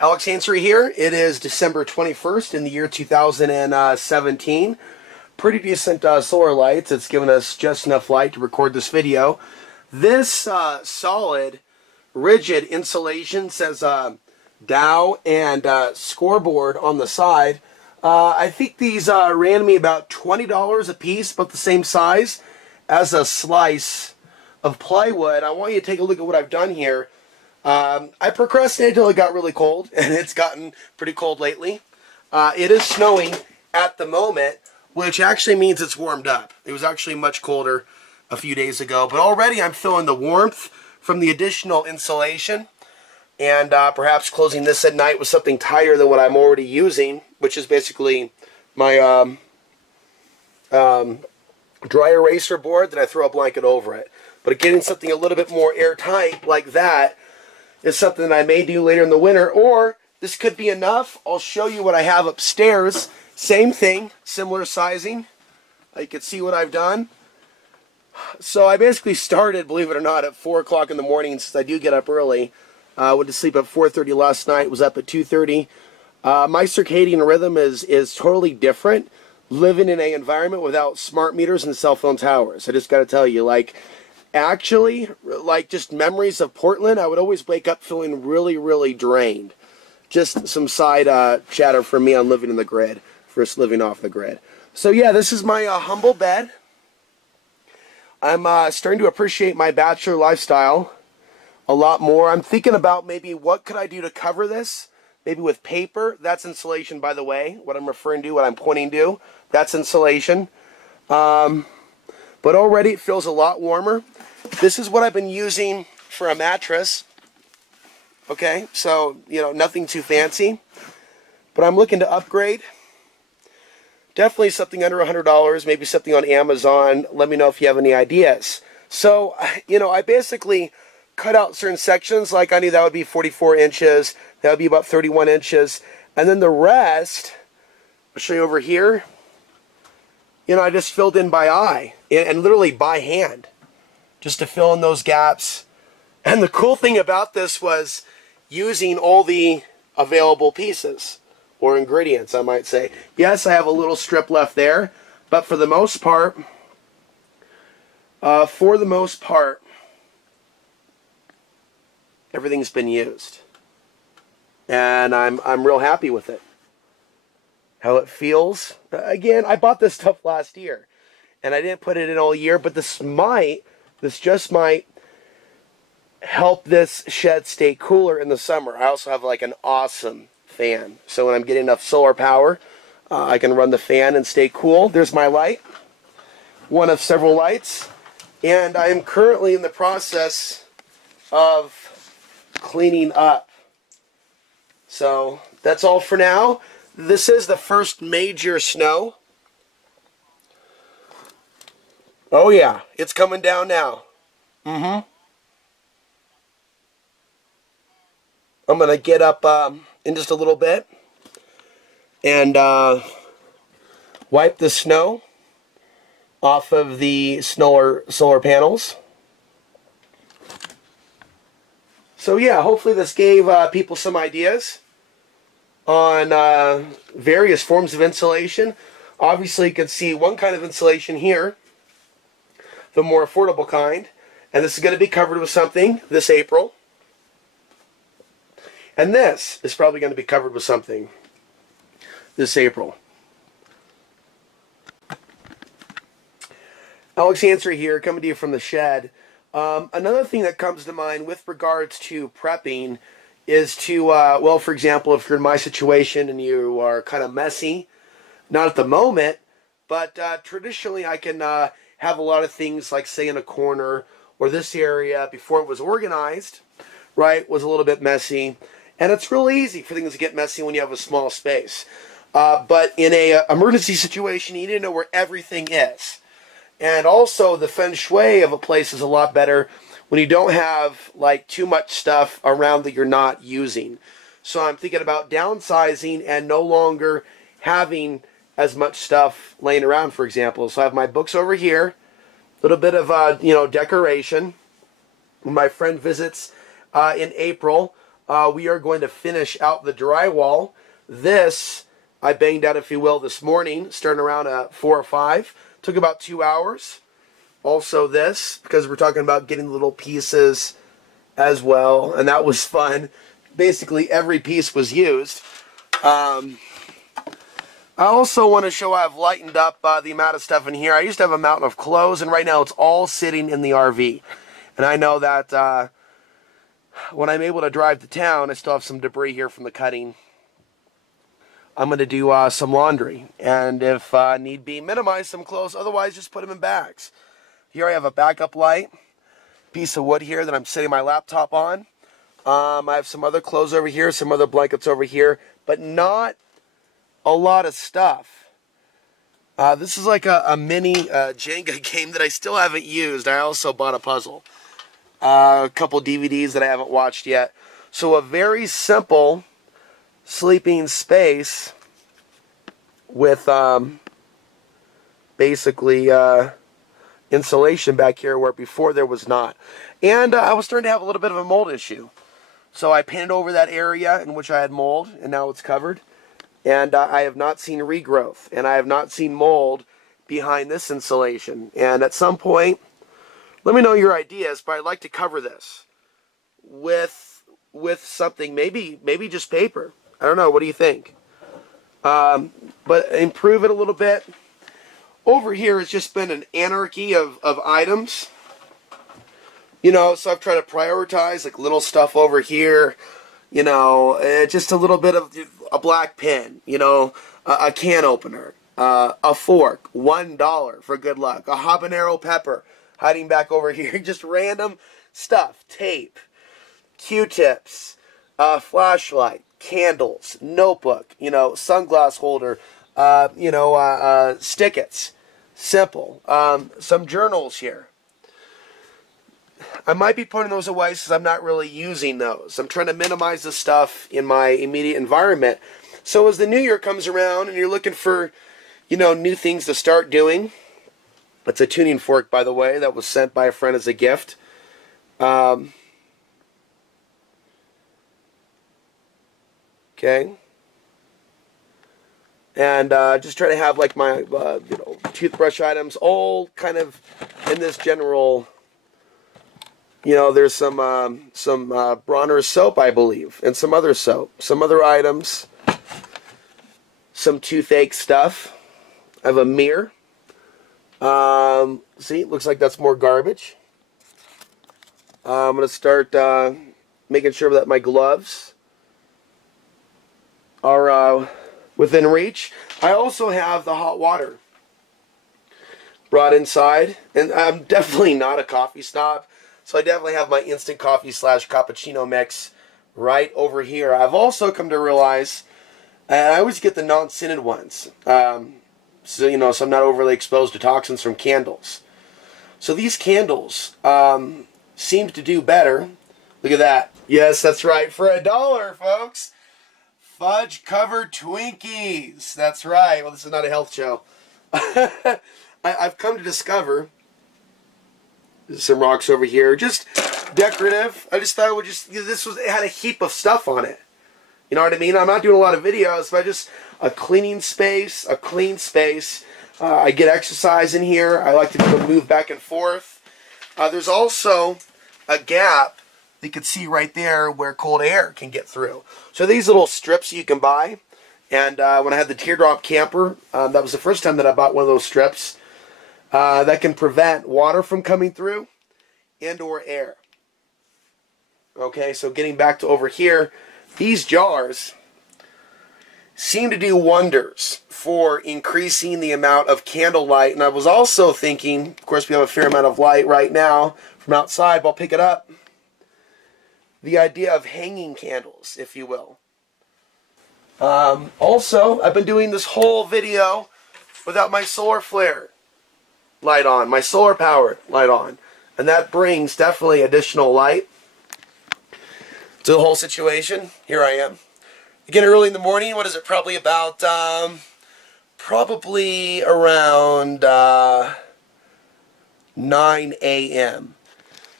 Alex Hansery here. It is December 21st in the year 2017. Pretty decent solar lights. It's given us just enough light to record this video. This solid, rigid insulation says Dow and scoreboard on the side. I think these ran me about $20 a piece, about the same size as a slice of plywood. I want you to take a look at what I've done here. I procrastinated until it got really cold, and it's gotten pretty cold lately. It is snowing at the moment, which actually means it's warmed up. It was actually much colder a few days ago, but already I'm feeling the warmth from the additional insulation, and perhaps closing this at night with something tighter than what I'm already using, which is basically my dry eraser board that I throw a blanket over it. But getting something a little bit more airtight like that is something that I may do later in the winter, or this could be enough. I'll show you what I have upstairs. Same thing, similar sizing. You can see what I've done. So I basically started, believe it or not, at 4 o'clock in the morning, since I do get up early. I went to sleep at 4:30 last night, was up at 2:30. My circadian rhythm is totally different living in an environment without smart meters and cell phone towers. I just got to tell you, actually, just memories of Portland, I would always wake up feeling really, really drained. Just some side chatter from me on living in the grid versus living off the grid. So yeah, this is my humble bed. I'm starting to appreciate my bachelor lifestyle a lot more. I'm thinking about maybe what could I do to cover this? Maybe with paper. That's insulation, by the way. What I'm referring to, what I'm pointing to, that's insulation. But already it feels a lot warmer. This is what I've been using for a mattress. Okay, so, nothing too fancy. But I'm looking to upgrade. Definitely something under $100, maybe something on Amazon. Let me know if you have any ideas. So, I basically cut out certain sections. Like I knew that would be 44 inches. That would be about 31 inches. And then the rest, I'll show you over here. I just filled in by eye and literally by hand, just to fill in those gaps. And the cool thing about this was using all the available pieces, or ingredients, I might say. Yes, I have a little strip left there, but for the most part, everything's been used. And I'm real happy with it. How it feels. Again, I bought this stuff last year, and I didn't put it in all year, but this just might help this shed stay cooler in the summer. I also have an awesome fan, so when I'm getting enough solar power, I can run the fan and stay cool. There's my light, one of several lights, and I am currently in the process of cleaning up. So that's all for now. This is the first major snow. Oh yeah, it's coming down now. I'm going to get up in just a little bit and wipe the snow off of the solar panels. So yeah, hopefully this gave people some ideas on various forms of insulation. Obviously you can see one kind of insulation here, the more affordable kind, and this is going to be covered with something this April. And this is probably going to be covered with something this April. Alex Hansery here, coming to you from the shed. Another thing that comes to mind with regards to prepping is to, well, for example, if you're in my situation and you are kind of messy, not at the moment, but traditionally I can have a lot of things like, say, in a corner or this area before it was organized, right, was a little bit messy. And it's really easy for things to get messy when you have a small space. But in an emergency situation, you need to know where everything is. And also, the feng shui of a place is a lot better when you don't have too much stuff around that you're not using. So I'm thinking about downsizing and no longer having as much stuff laying around, for example. So I have my books over here, a little bit of decoration. When my friend visits in April, we are going to finish out the drywall. This I banged out, if you will, this morning, starting around 4 or 5. Took about 2 hours. Also this, because we're talking about getting little pieces as well, and that was fun. Basically, every piece was used. I also want to show I've lightened up the amount of stuff in here. I used to have a mountain of clothes, and right now it's all sitting in the RV. And I know that when I'm able to drive to town, I still have some debris here from the cutting. I'm going to do some laundry, and if need be, minimize some clothes. Otherwise, just put them in bags. Here I have a backup light, piece of wood here that I'm setting my laptop on. I have some other clothes over here, some other blankets over here, but not a lot of stuff. This is like a mini Jenga game that I still haven't used. I also bought a puzzle. A couple DVDs that I haven't watched yet. So a very simple sleeping space with basically insulation back here where before there was not. And I was starting to have a little bit of a mold issue. So I painted over that area in which I had mold, and now it's covered. And I have not seen regrowth, and I have not seen mold behind this insulation. And at some point, let me know your ideas, but I'd like to cover this with something, maybe just paper. I don't know, what do you think? But improve it a little bit. Over here, it's just been an anarchy of items. You know, so I've tried to prioritize, like little stuff over here. You know, just a little bit of a black pen. You know, a can opener. A fork, $1 for good luck. A habanero pepper hiding back over here. Just random stuff. Tape. Q-tips. Flashlight. Candles. Notebook. You know, sunglass holder. Stickets. Simple. Some journals here. I might be putting those away since I'm not really using those. I'm trying to minimize the stuff in my immediate environment. So as the new year comes around and you're looking for, you know, new things to start doing. It's a tuning fork, by the way, that was sent by a friend as a gift. Okay. And just try to have like my toothbrush items all kind of in this general. You know, there's some Bronner's soap, I believe, and some other soap, some other items, some toothache stuff. I have a mirror. See, looks like that's more garbage. I'm gonna start making sure that my gloves are within reach. I also have the hot water brought inside, and I'm definitely not a coffee snob, so I definitely have my instant coffee / cappuccino mix right over here. I've also come to realize, and I always get the non-scented ones, so I'm not overly exposed to toxins from candles. So these candles seem to do better. Look at that. Yes, that's right. For $1, folks. Fudge covered Twinkies. That's right. Well, this is not a health show. I've come to discover some rocks over here, just decorative. I just thought it would it had a heap of stuff on it. You know what I mean? I'm not doing a lot of videos, but just a cleaning space, a clean space. I get exercise in here. I like to be able to move back and forth. There's also a gap you can see right there where cold air can get through. So these little strips you can buy. And when I had the teardrop camper, that was the first time that I bought one of those strips. That can prevent water from coming through and or air. Okay, so getting back to over here, these jars seem to do wonders for increasing the amount of candle light. And I was also thinking, of course we have a fair amount of light right now from outside, but I'll pick it up. The idea of hanging candles, if you will. Also, I've been doing this whole video without my solar flare light on, my solar powered light on. And that brings definitely additional light to the whole situation. Here I am. Again, early in the morning. What is it? Probably about, probably around 9 a.m.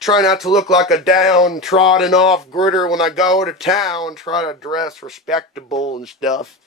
Try not to look like a downtrodden off-gritter when I go to town. Try to dress respectable and stuff.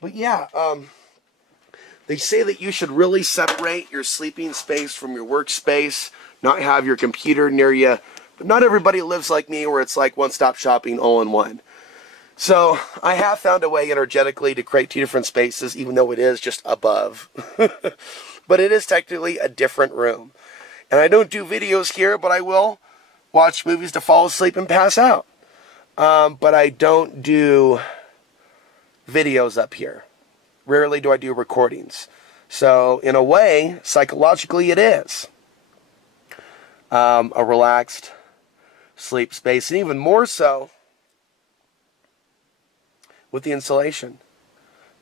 But yeah, they say that you should really separate your sleeping space from your workspace, not have your computer near you. But not everybody lives like me where it's like one-stop shopping all in one. So I have found a way energetically to create two different spaces, even though it is just above. But it is technically a different room. And I don't do videos here, but I will watch movies to fall asleep and pass out. But I don't do videos up here. Rarely do I do recordings. So in a way, psychologically it is a relaxed sleep space. And even more so with the insulation.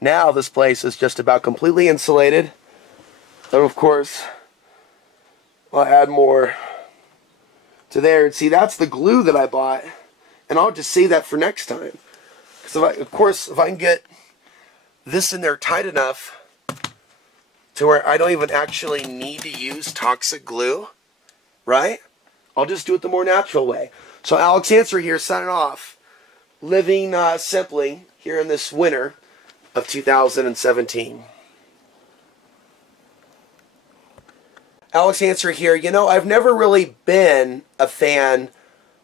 Now this place is just about completely insulated. So of course, I'll add more to there. And see, that's the glue that I bought. And I'll just save that for next time. Because of course, if I can get this in there tight enough to where I don't even actually need to use toxic glue, right? I'll just do it the more natural way. So Alex Answer here, signing off. Living simply here in this winter of 2017. Alex Answer here. You know, I've never really been a fan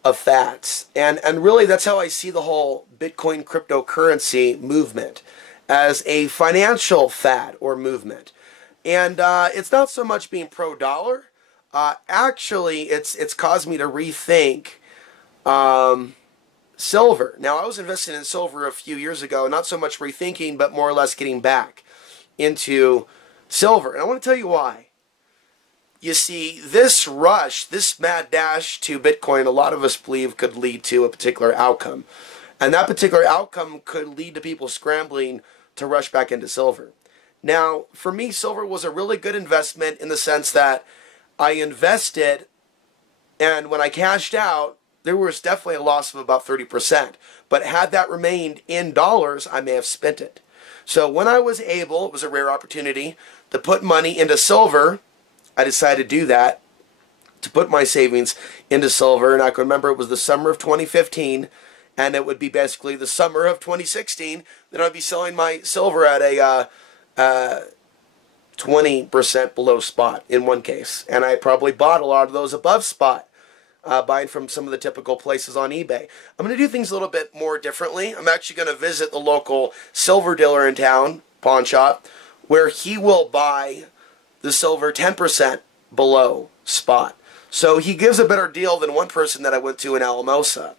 of fats. And really that's how I see the whole Bitcoin cryptocurrency movement, as a financial fad or movement. And it's not so much being pro-dollar. Actually, it's caused me to rethink silver. Now, I was investing in silver a few years ago, not so much rethinking, but more or less getting back into silver. And I want to tell you why. You see, this rush, this mad dash to Bitcoin, a lot of us believe could lead to a particular outcome. And that particular outcome could lead to people scrambling to rush back into silver. Now, for me, silver was a really good investment in the sense that I invested, and when I cashed out, there was definitely a loss of about 30%. But had that remained in dollars, I may have spent it. So when I was able, it was a rare opportunity, to put money into silver, I decided to do that, to put my savings into silver. And I can remember it was the summer of 2015, and it would be basically the summer of 2016 that I'd be selling my silver at a 20% below spot in one case. And I probably bought a lot of those above spot, buying from some of the typical places on eBay. I'm going to do things a little bit more differently. I'm actually going to visit the local silver dealer in town, pawn shop, where he will buy the silver 10% below spot. So he gives a better deal than one person that I went to in Alamosa.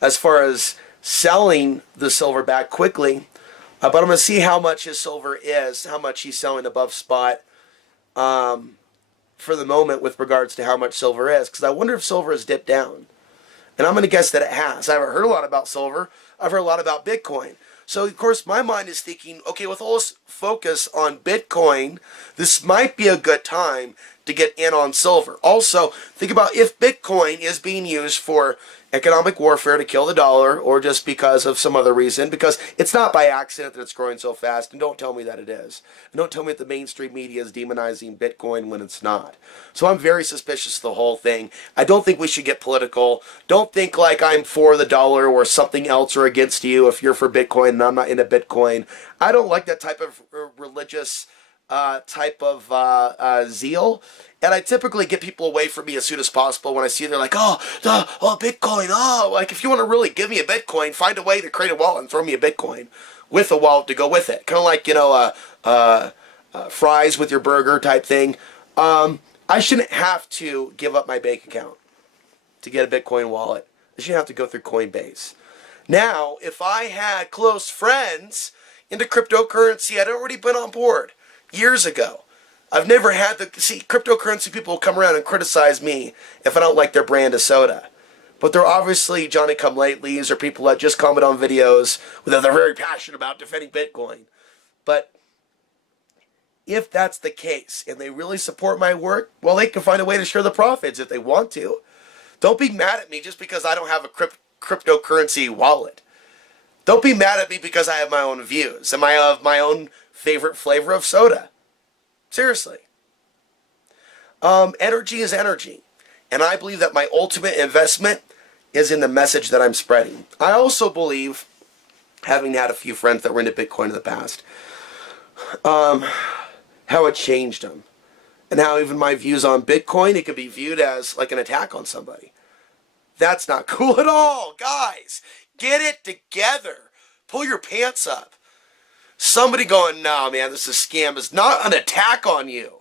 As far as selling the silver back quickly, but I'm going to see how much his silver is, how much he's selling above spot for the moment with regards to how much silver is. Because I wonder if silver has dipped down. And I'm going to guess that it has. I haven't heard a lot about silver. I've heard a lot about Bitcoin. So, of course, my mind is thinking, okay, with all this focus on Bitcoin, this might be a good time to get in on silver. Also, think about if Bitcoin is being used for economic warfare to kill the dollar, or just because of some other reason, because it's not by accident that it's growing so fast, and don't tell me that it is. And don't tell me that the mainstream media is demonizing Bitcoin when it's not. So I'm very suspicious of the whole thing. I don't think we should get political. Don't think like I'm for the dollar or something else or against you if you're for Bitcoin and I'm not into Bitcoin. I don't like that type of religious type of zeal. And I typically get people away from me as soon as possible when I see they're like, oh, Bitcoin, oh, like if you want to really give me a Bitcoin, find a way to create a wallet and throw me a Bitcoin with a wallet to go with it. Kind of like, you know, fries with your burger type thing. I shouldn't have to give up my bank account to get a Bitcoin wallet. I shouldn't have to go through Coinbase. Now, if I had close friends into cryptocurrency, I'd already been on board years ago. I've never had to see cryptocurrency people come around and criticize me if I don't like their brand of soda. But they're obviously Johnny-come-latelys or people that just comment on videos that they're very passionate about defending Bitcoin. But if that's the case and they really support my work, well, they can find a way to share the profits if they want to. Don't be mad at me just because I don't have a cryptocurrency wallet. Don't be mad at me because I have my own views and I have my own favorite flavor of soda. Seriously. Energy is energy. And I believe that my ultimate investment is in the message that I'm spreading. I also believe, having had a few friends that were into Bitcoin in the past, how it changed them. And how even my views on Bitcoin, it could be viewed as like an attack on somebody. That's not cool at all, guys. Get it together. Pull your pants up. Somebody going, no, man, this is a scam is not an attack on you.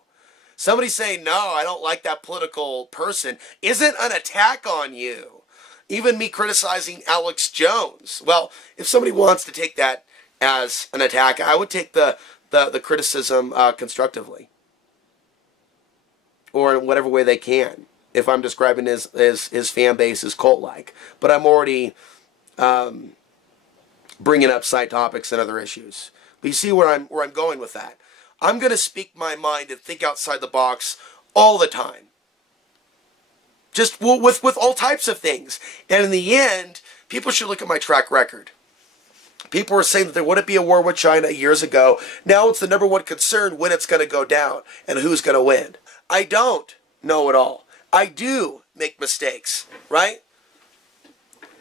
Somebody saying, no, I don't like that political person, isn't an attack on you. Even me criticizing Alex Jones. Well, if somebody wants to take that as an attack, I would take the criticism constructively. Or in whatever way they can. If I'm describing his fan base as cult-like. But I'm already bringing up side topics and other issues. But you see where I'm going with that. I'm going to speak my mind and think outside the box all the time. Just with all types of things. And in the end, people should look at my track record. People were saying that there wouldn't be a war with China years ago. Now it's the #1 concern when it's going to go down and who's going to win. I don't know it all. I do make mistakes, right?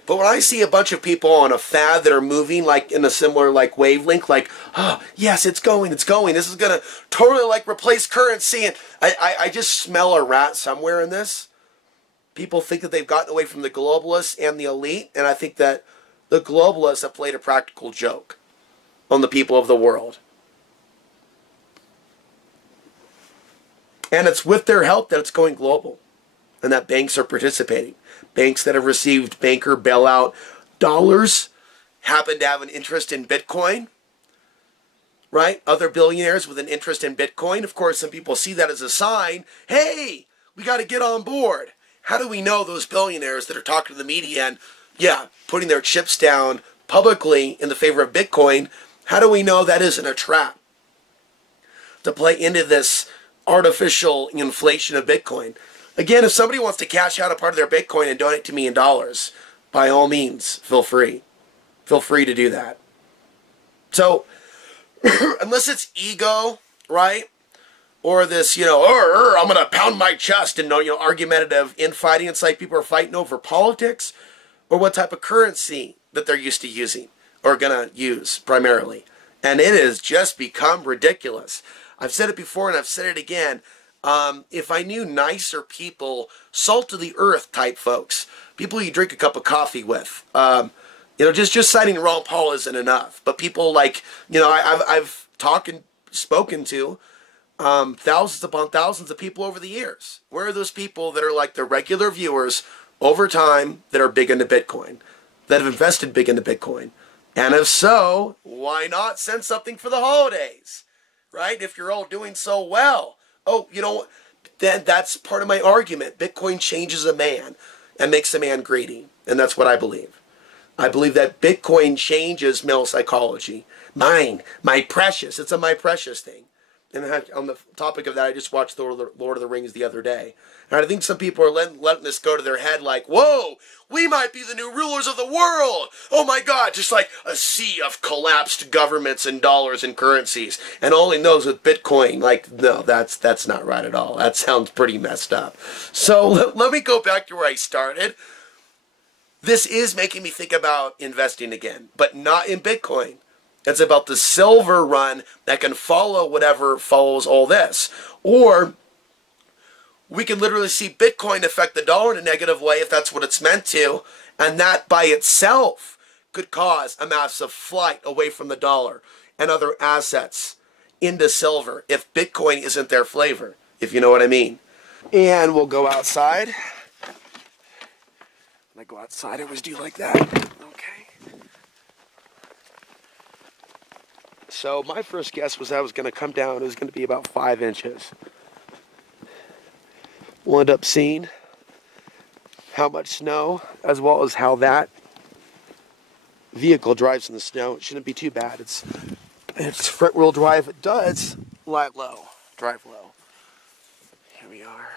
But when I see a bunch of people on a fad that are moving like in a similar like wavelength, like, oh, yes, it's going. This is going to totally like replace currency. And I just smell a rat somewhere in this. People think that they've gotten away from the globalists and the elite. And I think that the globalists have played a practical joke on the people of the world. And it's with their help that it's going global. And that banks are participating. Banks that have received banker bailout dollars happen to have an interest in Bitcoin. Right? Other billionaires with an interest in Bitcoin. Of course, some people see that as a sign. Hey, we got to get on board. How do we know those billionaires that are talking to the media and, yeah, putting their chips down publicly in the favor of Bitcoin, how do we know that isn't a trap to play into this artificial inflation of Bitcoin? Again, if somebody wants to cash out a part of their Bitcoin and donate to me in dollars, by all means, feel free. Feel free to do that. So, unless it's ego, right? Or this, I'm going to pound my chest and, argumentative infighting. It's like people are fighting over politics or what type of currency that they're used to using or going to use primarily. And it has just become ridiculous. I've said it before and I've said it again. If I knew nicer people, salt of the earth type folks, people you drink a cup of coffee with, just citing Ron Paul isn't enough. But people like, I've talked and spoken to thousands upon thousands of people over the years. Where are those people that are like the regular viewers over time that are big into Bitcoin, that have invested big into Bitcoin? And if so, why not send something for the holidays, right? If you're all doing so well. Oh, then that's part of my argument. Bitcoin changes a man and makes a man greedy. And that's what I believe. I believe that Bitcoin changes male psychology. Mine, my precious. It's a my precious thing. And on the topic of that, I just watched Lord of the Rings the other day. And I think some people are letting this go to their head like, whoa, we might be the new rulers of the world. Oh my God, just like a sea of collapsed governments and dollars and currencies. And only those with Bitcoin, like, no, that's not right at all. That sounds pretty messed up. So let me go back to where I started. This is making me think about investing again, but not in Bitcoin. It's about the silver run that can follow whatever follows all this. Or we can literally see Bitcoin affect the dollar in a negative way if that's what it's meant to. And that by itself could cause a massive flight away from the dollar and other assets into silver if Bitcoin isn't their flavor, if you know what I mean. And we'll go outside. When I go outside, I always do like that. Okay. So my first guess was that was going to come down. It was going to be about 5 inches. We'll end up seeing how much snow, as well as how that vehicle drives in the snow. It shouldn't be too bad. It's front wheel drive. It does lie low, drive low. Here we are.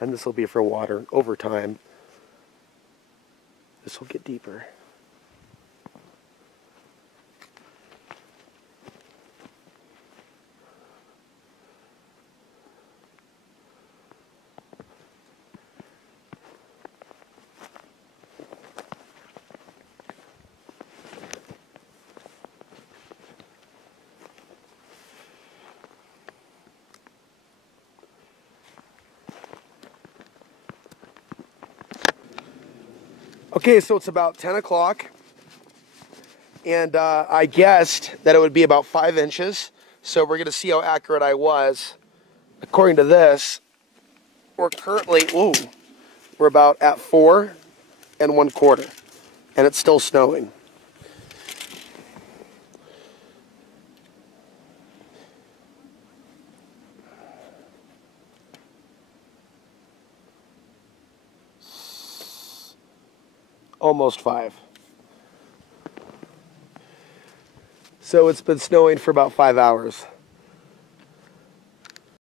And this will be for water. Over time, this will get deeper. Okay, so it's about 10 o'clock, and I guessed that it would be about 5 inches, so we're going to see how accurate I was. According to this, we're currently, we're about at 4 1/4, and it's still snowing. Almost 5. So it's been snowing for about 5 hours.